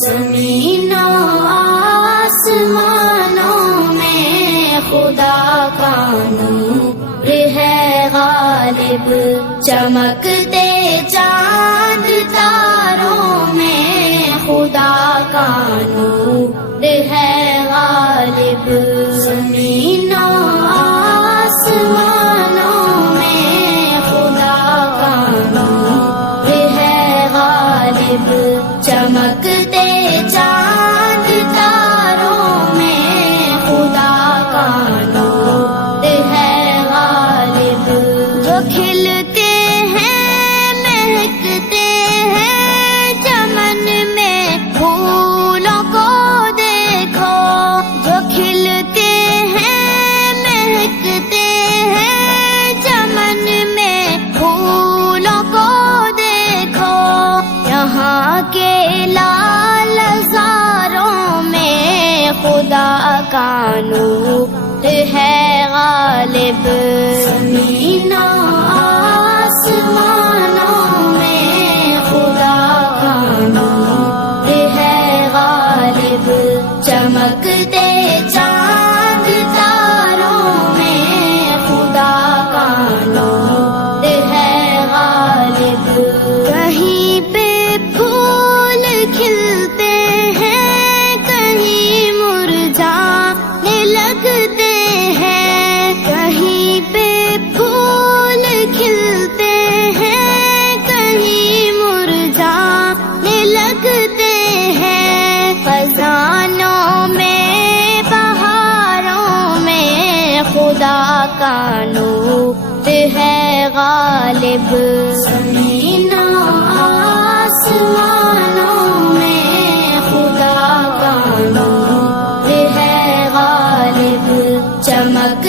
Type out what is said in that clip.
زمین و آسمانوں میں خدا کا نور ہے غالب، چمکتے چاند تاروں میں خدا کا نور ہے غالب۔ زمین و آسمانوں میں خدا کا نور ہے غالب، چمکتے چاند تاروں میں خدا کا نور ہے غالب۔ جو کھلتے ہیں مہکتے ہیں چمن میں پھولوں کو دیکھو، جو کھلتے ہیں مہکتے ہیں چمن میں پھولوں کو دیکھو، یہاں کے لال زاروں میں خدا کا نور ہے غالب۔ زمین و آسمانوں میں خدا کا نور ہے غالب، چمکتے چاند تاروں میں خدا کا نور ہے غالب۔ کہیں پہ پھول کھلتے ہیں، کہیں مرجھانے لگتے ہیں، کہیں پہ پھول کھلتے ہیں، کہیں مرجھانے لگتے ہیں، خزانوں میں بہاروں میں خدا کا نور ہے غالب۔ زمین و آسمانوں میں خدا کا نور ہے غالب، چمک